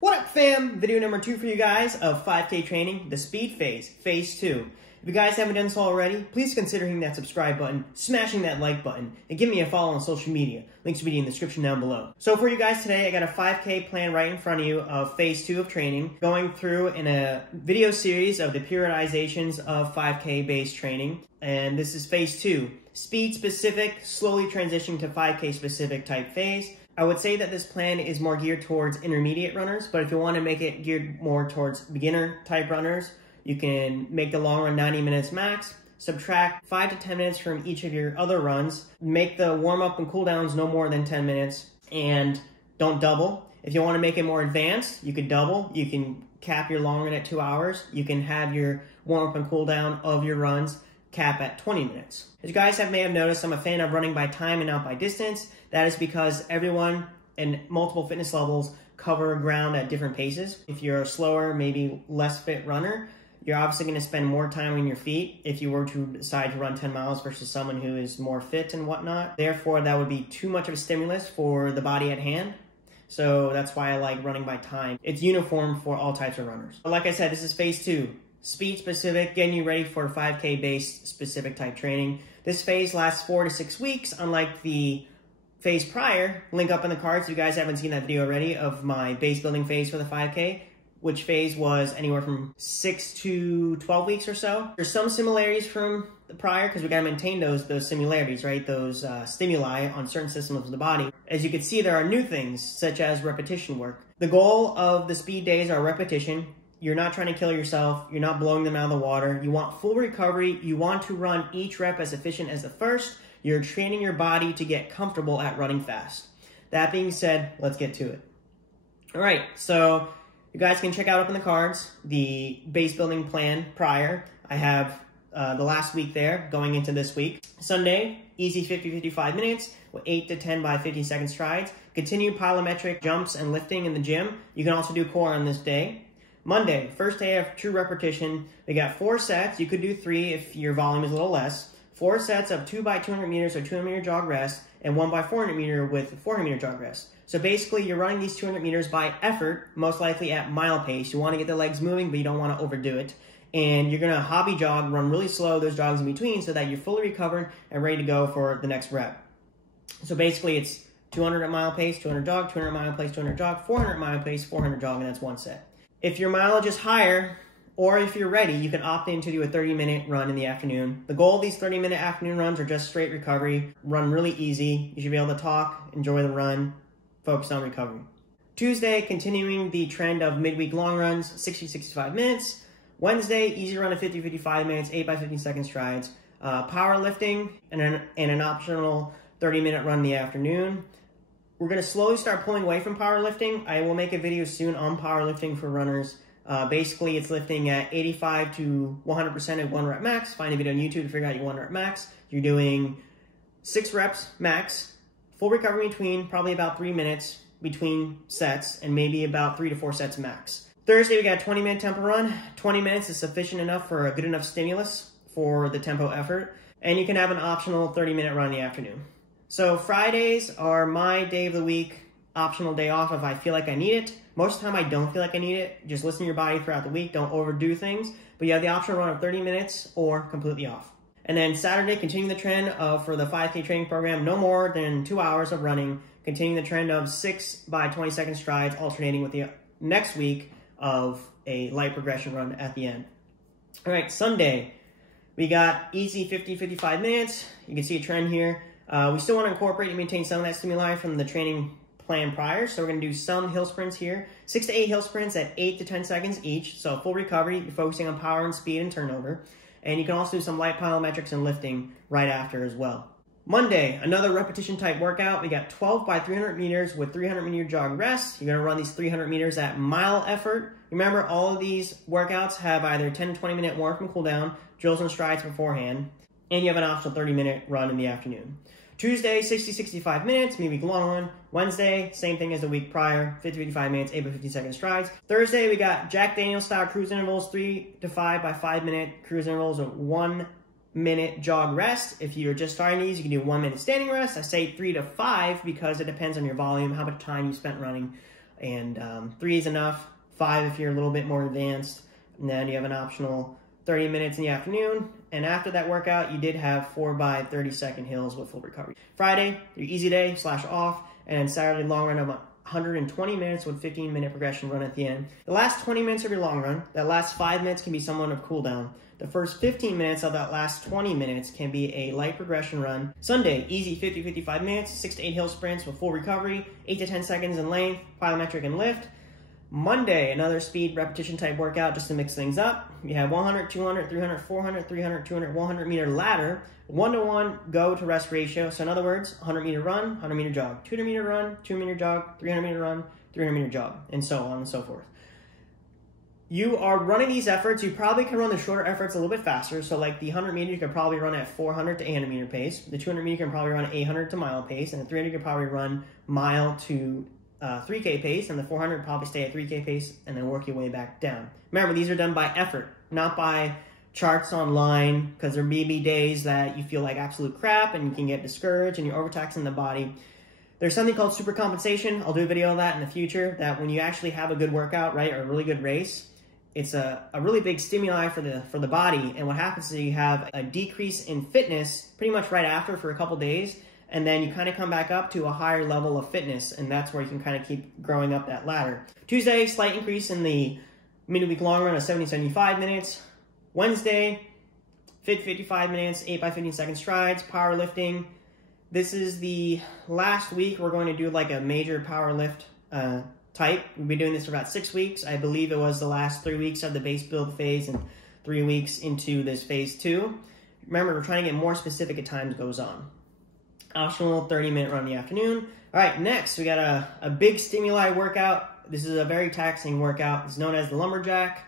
What up, fam? Video number 2 for you guys of 5K training, the speed phase, phase 2. If you guys haven't done so already, please consider hitting that subscribe button, smashing that like button, and give me a follow on social media. Links will be in the description down below. So for you guys today, I got a 5K plan right in front of you of phase 2 of training, going through in a video series of the periodizations of 5K based training. And this is phase 2, speed specific, slowly transitioning to 5K specific type phase. I would say that this plan is more geared towards intermediate runners, but if you want to make it geared more towards beginner type runners, you can make the long run 90 minutes max, subtract 5 to 10 minutes from each of your other runs, make the warm up and cool downs no more than 10 minutes, and don't double. If you want to make it more advanced, you could double. You can cap your long run at 2 hours. You can have your warm up and cool down of your runs cap at 20 minutes. As you guys may have noticed, I'm a fan of running by time and not by distance. That is because everyone in multiple fitness levels cover ground at different paces. If you're a slower, maybe less fit runner, you're obviously going to spend more time on your feet if you were to decide to run 10 miles versus someone who is more fit and whatnot. Therefore, that would be too much of a stimulus for the body at hand. So that's why I like running by time. It's uniform for all types of runners. But like I said, this is phase 2. Speed specific, getting you ready for 5K based specific type training. This phase lasts 4 to 6 weeks, unlike the phase prior. Link up in the cards if you guys haven't seen that video already of my base building phase for the 5K, which phase was anywhere from 6 to 12 weeks or so. There's some similarities from the prior because we gotta maintain those similarities, right? Those stimuli on certain systems of the body. As you can see, there are new things such as repetition work. The goal of the speed days are repetition. You're not trying to kill yourself. You're not blowing them out of the water. You want full recovery. You want to run each rep as efficient as the first. You're training your body to get comfortable at running fast. That being said, let's get to it. All right, so you guys can check out up in the cards the base building plan prior. I have the last week there going into this week. Sunday, easy 50-55 minutes with 8 to 10 by 15-second strides. Continue plyometric jumps and lifting in the gym. You can also do core on this day. Monday, first day of true repetition. We got 4 sets. You could do 3 if your volume is a little less. 4 sets of 2 by 200 meters or 200 meter jog rest, and 1 by 400 meter with 400 meter jog rest. So basically, you're running these 200 meters by effort, most likely at mile pace. You want to get the legs moving, but you don't want to overdo it. And you're going to hobby jog, run really slow, those jogs in between, so that you're fully recovered and ready to go for the next rep. So basically, it's 200 at mile pace, 200 jog, 200 mile pace, 200 jog, 400 mile pace, 400 jog, and that's 1 set. If your mileage is higher, or if you're ready, you can opt in to do a 30-minute run in the afternoon. The goal of these 30-minute afternoon runs are just straight recovery. Run really easy. You should be able to talk, enjoy the run, focus on recovery. Tuesday, continuing the trend of midweek long runs, 60-65 minutes. Wednesday, easy run of 50-55 minutes, 8 by 15-second strides. Powerlifting and an optional 30-minute run in the afternoon. We're going to slowly start pulling away from powerlifting. I will make a video soon on powerlifting for runners. Basically, it's lifting at 85 to 100% at 1 rep max. Find a video on YouTube to figure out your 1 rep max. You're doing 6 reps max, full recovery in between, probably about 3 minutes between sets, and maybe about 3 to 4 sets max. Thursday, we got a 20-minute tempo run. 20 minutes is sufficient enough for a good enough stimulus for the tempo effort, and you can have an optional 30-minute run in the afternoon. So Fridays are my day of the week, optional day off if I feel like I need it. Most of the time I don't feel like I need it. Just listen to your body throughout the week. Don't overdo things. But you have the optional run of 30 minutes or completely off. And then Saturday, continuing the trend of, for the 5K training program, no more than 2 hours of running. Continuing the trend of 6 by 20-second strides, alternating with the next week of a light progression run at the end. All right, Sunday, we got easy 50-55 minutes. You can see a trend here. We still want to incorporate and maintain some of that stimuli from the training plan prior, so we're going to do some hill sprints here. 6 to 8 hill sprints at 8 to 10 seconds each, so full recovery. You're focusing on power and speed and turnover. And you can also do some light plyometrics and lifting right after as well. Monday, another repetition type workout. We got 12 by 300 meters with 300 meter jog rest. You're going to run these 300 meters at mile effort. Remember, all of these workouts have either 10 to 20 minute warm up and cool down, drills and strides beforehand, and you have an optional 30-minute run in the afternoon. Tuesday, 60-65 minutes, midweek long run. Wednesday, same thing as the week prior, 50-55 minutes, 8 by 15-second strides. Thursday, we got Jack Daniels style cruise intervals, 3 to 5 by 5-minute cruise intervals with 1 minute jog rest. If you're just starting these, you can do 1 minute standing rest. I say 3 to 5 because it depends on your volume, how much time you spent running. and 3 is enough, 5 if you're a little bit more advanced, and then you have an optional 30 minutes in the afternoon. And after that workout, you did have 4 by 30-second hills with full recovery. Friday, your easy day / off, and then Saturday, long run of 120 minutes with 15-minute progression run at the end. The last 20 minutes of your long run, that last 5 minutes can be somewhat of cool down. The first 15 minutes of that last 20 minutes can be a light progression run. Sunday, easy 50-55 minutes, 6 to 8 hill sprints with full recovery, 8 to 10 seconds in length, plyometric and lift. Monday, another speed repetition type workout just to mix things up. You have 100, 200, 300, 400, 300, 200, 100 meter ladder, 1-to-1 go to rest ratio. So in other words, 100 meter run, 100 meter jog, 200 meter run, 200 meter jog, 300 meter run, 300 meter jog, and so on and so forth. You are running these efforts. You probably can run the shorter efforts a little bit faster. So like the 100 meter, you can probably run at 400 to 800 meter pace. The 200 meter, you can probably run at 800 to mile pace. And the 300, you can probably run mile to 3K pace, and the 400 probably stay at 3K pace and then work your way back down. Remember, these are done by effort, not by charts online, because there may be days that you feel like absolute crap and you can get discouraged and you're overtaxing the body. There's something called super compensation. I'll do a video on that in the future, that when you actually have a good workout, right, or a really good race, it's a really big stimuli for the body. And what happens is you have a decrease in fitness pretty much right after for a couple days, and then you kind of come back up to a higher level of fitness, and that's where you can kind of keep growing up that ladder. Tuesday, slight increase in the midweek long run of 70-75 minutes. Wednesday, 50-55 minutes, 8 by 15 second strides, powerlifting. This is the last week we're going to do like a major power lift type. We've been doing this for about 6 weeks. I believe it was the last 3 weeks of the base build phase and 3 weeks into this phase 2. Remember, we're trying to get more specific as time goes on. Optional 30-minute run in the afternoon. All right, next we got a big stimuli workout. This is a very taxing workout. It's known as the lumberjack.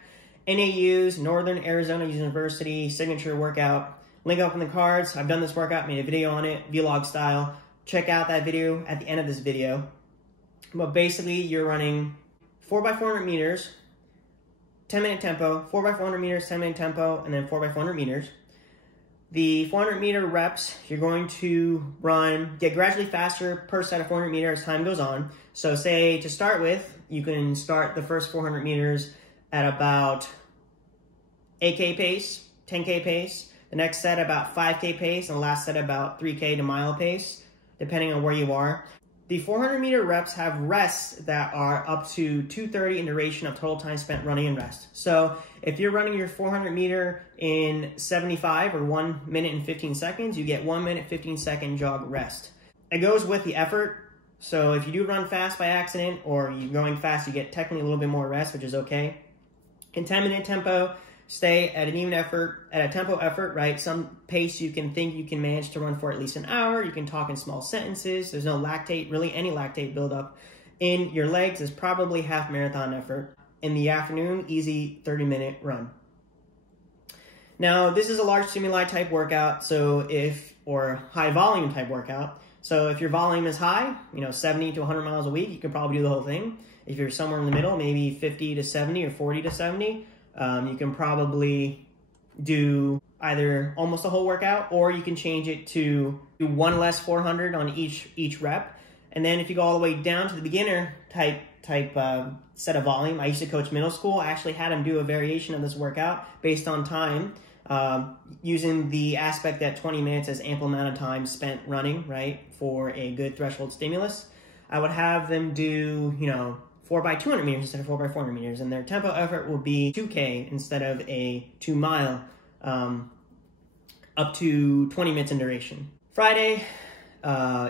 NAU's Northern Arizona University signature workout. Link up in the cards. I've done this workout, made a video on it, vlog style. Check out that video at the end of this video. But basically, you're running 4x400 meters, 10-minute tempo, 4x400 meters, 10-minute tempo, and then 4x400 meters. The 400 meter reps, you're going to get gradually faster per set of 400 meters as time goes on. So say to start with, you can start the first 400 meters at about 8K pace, 10K pace. The next set about 5K pace, and the last set about 3K to mile pace, depending on where you are. The 400 meter reps have rests that are up to 230 in duration of total time spent running and rest. So if you're running your 400 meter in 75 or 1 minute and 15 seconds, you get 1 minute 15 second jog rest. It goes with the effort. So if you do run fast by accident or you're going fast, you get technically a little bit more rest, which is okay. In 10-minute tempo, stay at an even effort, at a tempo effort, right? Some pace you can think you can manage to run for at least an hour. You can talk in small sentences. There's no lactate, really any lactate buildup in your legs. Is probably half marathon effort. In the afternoon, easy 30-minute run. Now, this is a large stimuli type workout, or high volume type workout. So if your volume is high, 70 to 100 miles a week, you can probably do the whole thing. If you're somewhere in the middle, maybe 50 to 70 or 40 to 70, you can probably do either almost a whole workout, or you can change it to do one less 400 on each rep. And then if you go all the way down to the beginner type set of volume, I used to coach middle school. I actually had them do a variation of this workout based on time, using the aspect that 20 minutes is ample amount of time spent running, right, for a good threshold stimulus. I would have them do, 4 by 200 meters instead of 4 by 400 meters, and their tempo effort will be 2K instead of a 2 mile, up to 20 minutes in duration. Friday,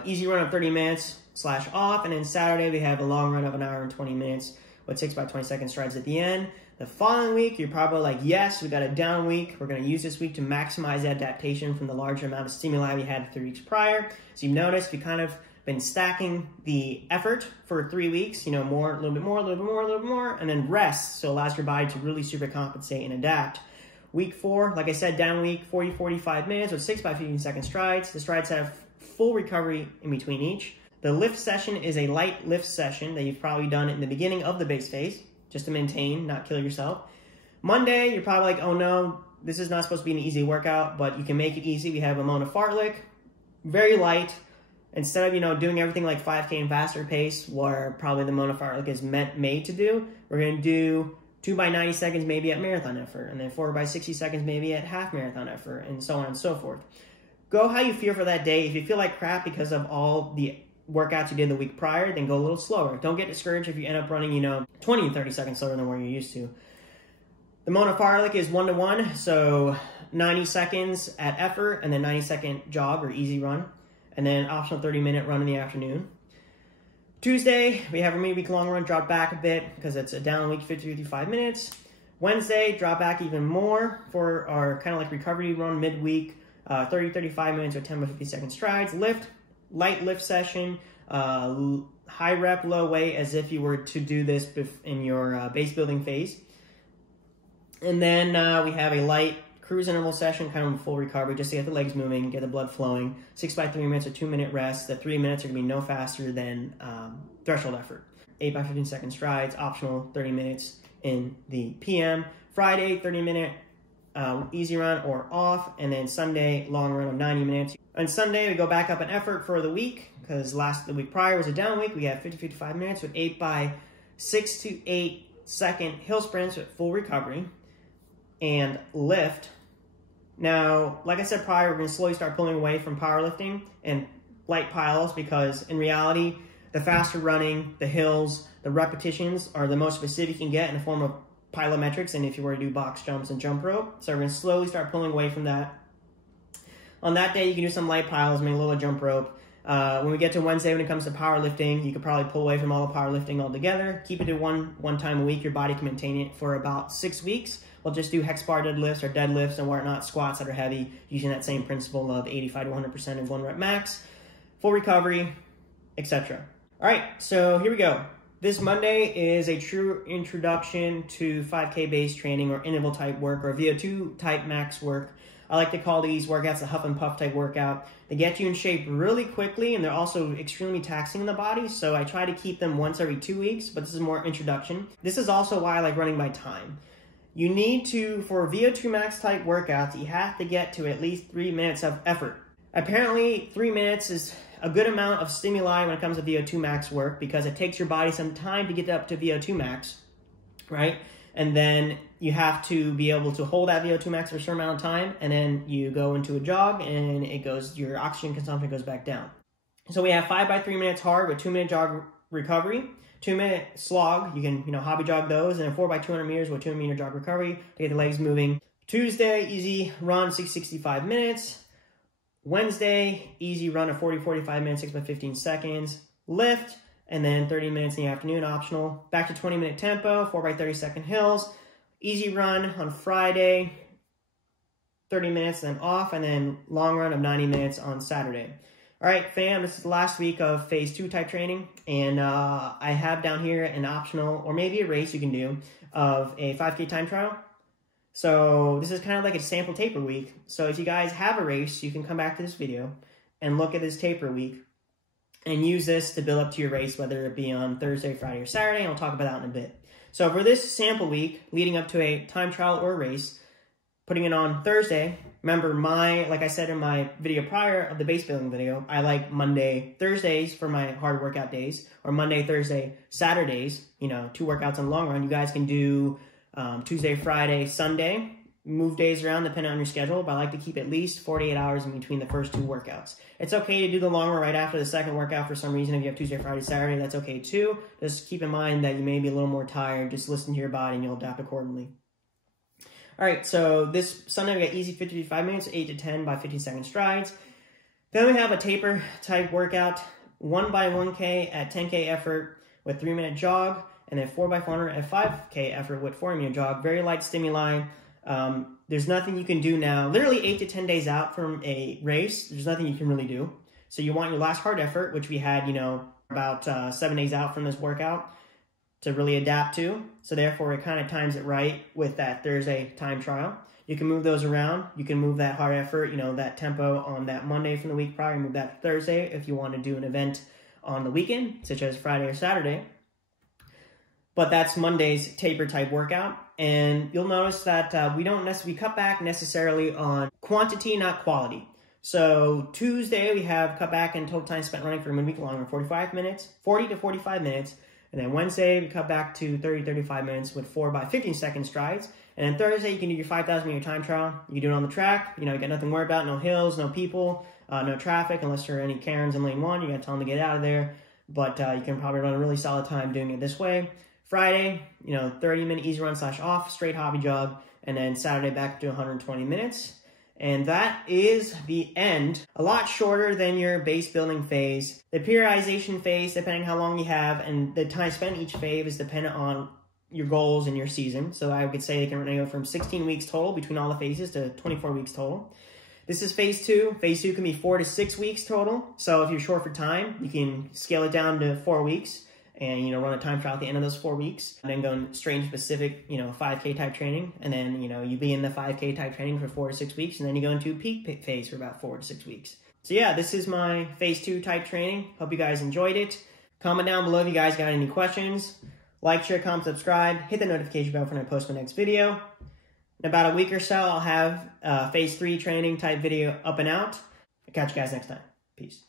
easy run of 30 minutes / off, and then Saturday we have a long run of an hour and 20 minutes with 6 by 20 second strides at the end. The following week, you're probably like, yes, we got a down week. We're going to use this week to maximize adaptation from the larger amount of stimuli we had 3 weeks prior. So you've noticed we kind of been stacking the effort for 3 weeks, more, a little bit more, a little bit more, a little bit more, and then rest, so it allows your body to really super compensate and adapt. Week 4, like I said, down week, 40-45 minutes with 6 by 15 second strides. The strides have full recovery in between each. The lift session is a light lift session that you've probably done in the beginning of the base phase, just to maintain, not kill yourself. Monday, you're probably like, oh no, this is not supposed to be an easy workout, but you can make it easy. We have a Mona fartlek, very light, instead of, doing everything like 5K and faster pace, where probably the monofarlic is made to do, we're going to do 2 by 90 seconds maybe at marathon effort, and then 4 by 60 seconds maybe at half marathon effort, and so on and so forth. Go how you feel for that day. If you feel like crap because of all the workouts you did the week prior, then go a little slower. Don't get discouraged if you end up running, 20 and 30 seconds slower than where you're used to. The monofarlic is 1-to-1, so 90 seconds at effort, and then 90-second jog or easy run, and then optional 30-minute run in the afternoon. Tuesday, we have a midweek long run, drop back a bit because it's a down week, 50-55 minutes. Wednesday, drop back even more for our kind of like recovery run midweek, 30-35 minutes or 10 by 50 second strides. Light lift session, high rep, low weight, as if you were to do this in your base building phase. And then we have a light cruise interval session, kind of a full recovery, just to get the legs moving, get the blood flowing. 6 by 3 minutes or 2-minute rest. The 3 minutes are going to be no faster than threshold effort. 8 by 15 second strides, optional 30 minutes in the PM. Friday, 30-minute easy run or off, and then Sunday, long run of 90 minutes. On Sunday, we go back up an effort for the week, because the week prior was a down week. We have 50-55 minutes with 8 by 6 to 8 second hill sprints with full recovery and lift. Now, like I said prior, we're going to slowly start pulling away from powerlifting and light piles, because in reality, the faster running, the hills, the repetitions are the most specific you can get in the form of plyometrics, and if you were to do box jumps and jump rope. So we're going to slowly start pulling away from that. On that day, you can do some light piles, maybe a little jump rope. When we get to Wednesday, when it comes to powerlifting, you could probably pull away from all the powerlifting altogether. Keep it to one time a week. Your body can maintain it for about 6 weeks. We'll just do hex bar deadlifts or deadlifts and whatnot, squats that are heavy, using that same principle of 85 to 100% of 1 rep max, full recovery, etc. All right, so here we go. This Monday is a true introduction to 5K base training or interval type work or VO2 type max work. I like to call these workouts a huff and puff type workout. They get you in shape really quickly, and they're also extremely taxing on the body, so I try to keep them once every 2 weeks, but this is more introduction. This is also why I like running by time. You need to, for VO2 max type workouts, you have to get to at least 3 minutes of effort. Apparently, 3 minutes is a good amount of stimuli when it comes to VO2 max work, because it takes your body some time to get up to VO2 max, right? And then you have to be able to hold that VO2 max for a certain amount of time, and then you go into a jog, and your oxygen consumption goes back down. So we have 5 by 3 minutes hard with 2-minute jog recovery, 2-minute slog, you can hobby jog those, and then 4 by 200 meters with 2-minute jog recovery to get the legs moving. Tuesday, easy run, 65 minutes. Wednesday, easy run of 40-45 minutes, 6 by 15 seconds. Lift, and then 30 minutes in the afternoon, optional. Back to 20-minute tempo, 4 by 30 second hills. Easy run on Friday, 30 minutes, then off, and then long run of 90 minutes on Saturday. All right, fam, this is the last week of phase 2 type training, and I have down here an optional, or maybe a race you can do, of a 5K time trial. So this is kind of like a sample taper week. So if you guys have a race, you can come back to this video and look at this taper week and use this to build up to your race, whether it be on Thursday, Friday, or Saturday, and I'll talk about that in a bit. So for this sample week, leading up to a time trial or a race, putting it on Thursday, remember like I said in my video prior of the base building video, I like Monday, Thursdays for my hard workout days, or Monday, Thursday, Saturdays, 2 workouts in the long run. You guys can do Tuesday, Friday, Sunday, move days around depending on your schedule, but I like to keep at least 48 hours in between the first 2 workouts. It's okay to do the long run right after the second workout for some reason. If you have Tuesday, Friday, Saturday, that's okay too. Just keep in mind that you may be a little more tired. Just listen to your body and you'll adapt accordingly. All right, so this Sunday we got easy 55 minutes, 8 to 10 by 15 second strides. Then we have a taper type workout, 1 by 1K at 10K effort with 3-minute jog, and then 4 by 400 at 5K effort with 4-minute jog. Very light stimuli. There's nothing you can do now. Literally 8 to 10 days out from a race, there's nothing you can really do. So you want your last hard effort, which we had, about 7 days out from this workout to really adapt to. So therefore, it kind of times it right with that Thursday time trial. You can move those around. You can move that hard effort, that tempo on that Monday from the week prior, move that to Thursday if you want to do an event on the weekend, such as Friday or Saturday. But that's Monday's taper type workout. And you'll notice that we cut back necessarily on quantity, not quality. So Tuesday, we have cut back in total time spent running for a midweek longer, 40 to 45 minutes. And then Wednesday, we cut back to 35 minutes with 4 by 15-second strides. And then Thursday, you can do your 5,000 meter time trial. You can do it on the track. You know, you got nothing to worry about, no hills, no people, no traffic, unless there are any Karens in lane 1. You got to tell them to get out of there. But you can probably run a really solid time doing it this way. Friday, you know, 30-minute easy run / off, straight hobby jog. And then Saturday back to 120 minutes. And that is the end. A lot shorter than your base building phase. The periodization phase, depending how long you have, and the time spent each phase is dependent on your goals and your season. So I would say they can go from 16 weeks total between all the phases to 24 weeks total. This is phase 2. Phase 2 can be 4 to 6 weeks total. So if you're short for time, you can scale it down to 4 weeks. And, you know, run a time trial at the end of those 4 weeks. And then go straight into specific, you know, 5K type training. And then, you know, you be in the 5K type training for 4 to 6 weeks. And then you go into peak phase for about 4 to 6 weeks. So yeah, this is my phase 2 type training. Hope you guys enjoyed it. Comment down below if you guys got any questions. Like, share, comment, subscribe. Hit the notification bell when I post my next video. In about a week or so, I'll have phase 3 training type video up and out. I'll catch you guys next time. Peace.